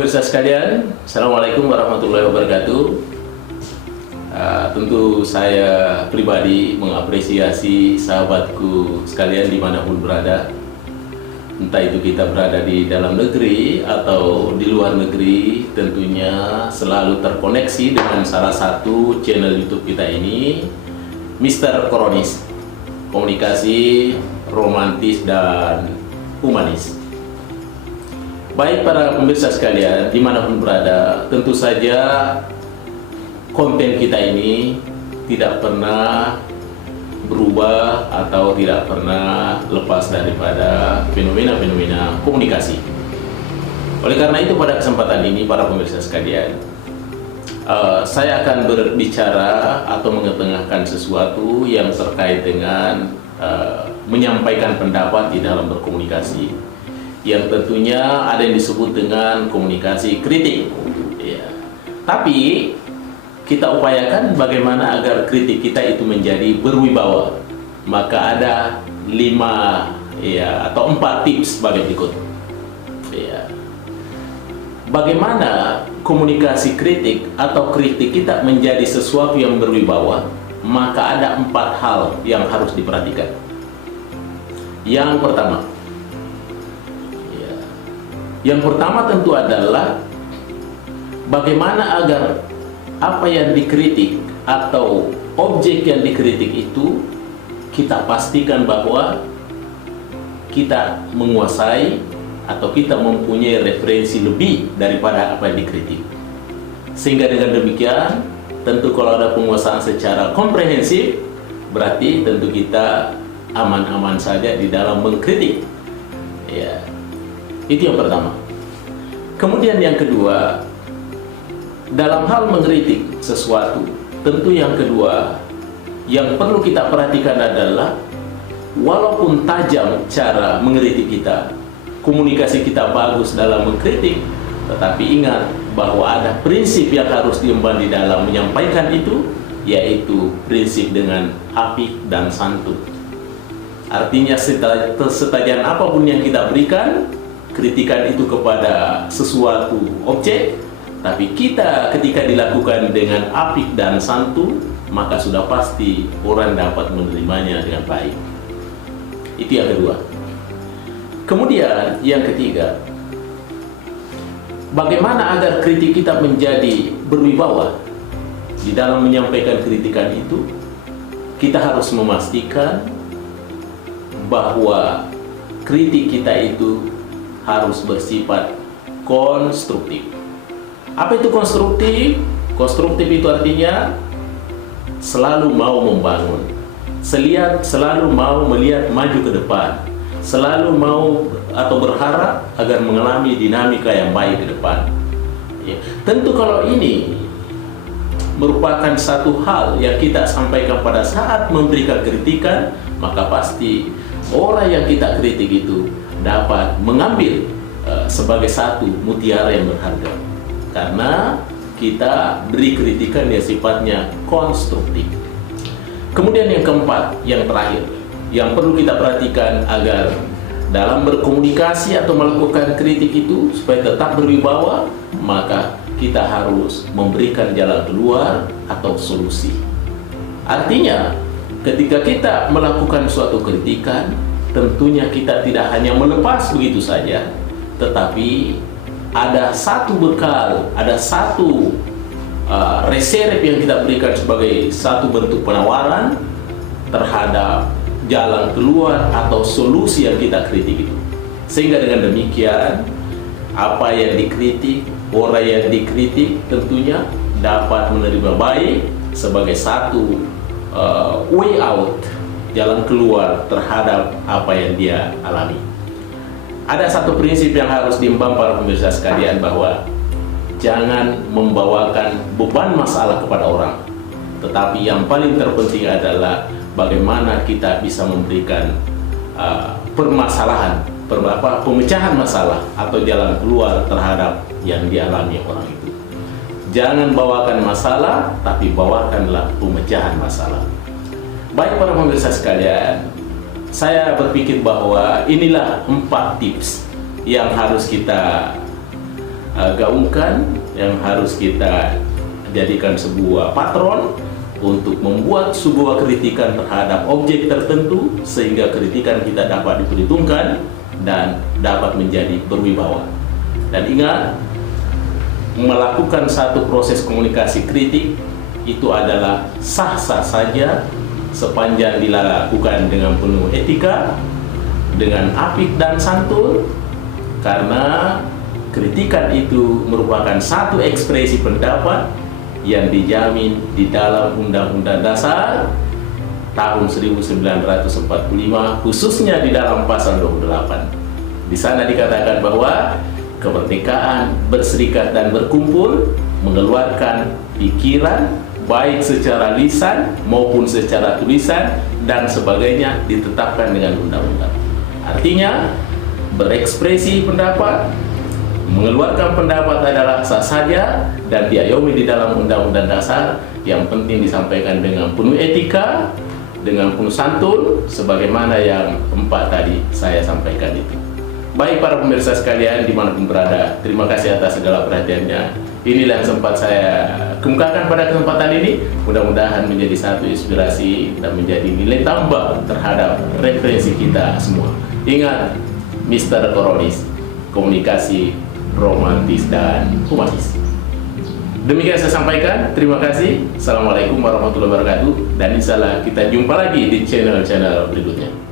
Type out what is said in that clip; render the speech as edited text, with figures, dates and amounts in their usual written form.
pemirsa sekalian, Assalamualaikum warahmatullahi wabarakatuh. Tentu saya pribadi mengapresiasi sahabatku sekalian dimanapun berada. Entah itu kita berada di dalam negeri atau di luar negeri, tentunya selalu terkoneksi dengan salah satu channel YouTube kita ini, Mr. Koronis, komunikasi romantis dan humanis. Baik para pemirsa sekalian, dimanapun berada, tentu saja konten kita ini tidak pernah berubah atau tidak pernah lepas daripada fenomena-fenomena komunikasi. Oleh karena itu pada kesempatan ini para pemirsa sekalian, saya akan berbicara atau mengetengahkan sesuatu yang terkait dengan menyampaikan pendapat di dalam berkomunikasi, yang tentunya ada yang disebut dengan komunikasi kritik ya. Tapi kita upayakan bagaimana agar kritik kita itu menjadi berwibawa. Maka ada 5 ya, atau 4 tips sebagai berikut ya. Bagaimana komunikasi kritik atau kritik kita menjadi sesuatu yang berwibawa? Maka ada 4 hal yang harus diperhatikan. Yang pertama tentu adalah bagaimana agar apa yang dikritik atau objek yang dikritik itu kita pastikan bahwa kita menguasai atau kita mempunyai referensi lebih daripada apa yang dikritik. Sehingga dengan demikian, tentu kalau ada penguasaan secara komprehensif, berarti tentu kita aman-aman saja di dalam mengkritik ya. Itu yang pertama. Kemudian yang kedua, dalam hal mengkritik sesuatu, tentu yang kedua yang perlu kita perhatikan adalah walaupun tajam cara mengkritik kita, komunikasi kita bagus dalam mengkritik, tetapi ingat bahwa ada prinsip yang harus diemban di dalam menyampaikan itu, yaitu prinsip dengan apik dan santun. Artinya setajam apapun yang kita berikan kritikan itu kepada sesuatu objek, tapi kita ketika dilakukan dengan apik dan santun, maka sudah pasti orang dapat menerimanya dengan baik. Itu yang kedua. Kemudian yang ketiga, bagaimana agar kritik kita menjadi berwibawa? Di dalam menyampaikan kritikan itu, kita harus memastikan bahwa kritik kita itu harus bersifat konstruktif. Apa itu konstruktif? Konstruktif itu artinya selalu mau membangun, selalu mau melihat maju ke depan, selalu mau atau berharap agar mengalami dinamika yang baik ke depan ya. Tentu kalau ini merupakan satu hal yang kita sampaikan pada saat memberikan kritikan, maka pasti orang yang kita kritik itu dapat mengambil sebagai satu mutiara yang berharga, karena kita beri kritikan yang sifatnya konstruktif. Kemudian yang keempat, yang terakhir, yang perlu kita perhatikan agar dalam berkomunikasi atau melakukan kritik itu supaya tetap berwibawa, maka kita harus memberikan jalan keluar atau solusi. Artinya ketika kita melakukan suatu kritikan, tentunya kita tidak hanya melepas begitu saja, tetapi ada satu bekal, ada satu resep yang kita berikan sebagai satu bentuk penawaran terhadap jalan keluar atau solusi yang kita kritik itu. Sehingga dengan demikian, apa yang dikritik, orang yang dikritik tentunya dapat menerima baik sebagai satu way out, jalan keluar terhadap apa yang dia alami. Ada satu prinsip yang harus diemban para pemirsa sekalian, bahwa jangan membawakan beban masalah kepada orang, tetapi yang paling terpenting adalah bagaimana kita bisa memberikan pemecahan masalah atau jalan keluar terhadap yang dialami orang itu. Jangan bawakan masalah, tapi bawakanlah pemecahan masalah. Baik para pemirsa sekalian, saya berpikir bahwa inilah 4 tips yang harus kita gaungkan, yang harus kita jadikan sebuah patron untuk membuat sebuah kritikan terhadap objek tertentu, sehingga kritikan kita dapat diperhitungkan dan dapat menjadi berwibawa. Dan ingat, melakukan satu proses komunikasi kritik itu adalah sah-sah saja sepanjang dilakukan dengan penuh etika, dengan apik dan santun, karena kritikan itu merupakan satu ekspresi pendapat yang dijamin di dalam Undang-Undang Dasar tahun 1945, khususnya di dalam pasal 28. Di sana dikatakan bahwa kemerdekaan berserikat dan berkumpul, mengeluarkan pikiran, baik secara lisan maupun secara tulisan dan sebagainya, ditetapkan dengan undang-undang. Artinya, berekspresi pendapat, mengeluarkan pendapat adalah sah saja dan diayomi di dalam Undang-Undang Dasar. Yang penting disampaikan dengan penuh etika, dengan penuh santun, sebagaimana yang 4 tadi saya sampaikan itu. Baik para pemirsa sekalian dimanapun berada, terima kasih atas segala perhatiannya. Inilah yang sempat saya kemukakan pada kesempatan ini. Mudah-mudahan menjadi satu inspirasi dan menjadi nilai tambah terhadap referensi kita semua. Ingat, Mr. Koronis, komunikasi romantis dan humanis. Demikian saya sampaikan. Terima kasih. Assalamualaikum warahmatullahi wabarakatuh. Dan insya Allah kita jumpa lagi di channel-channel berikutnya.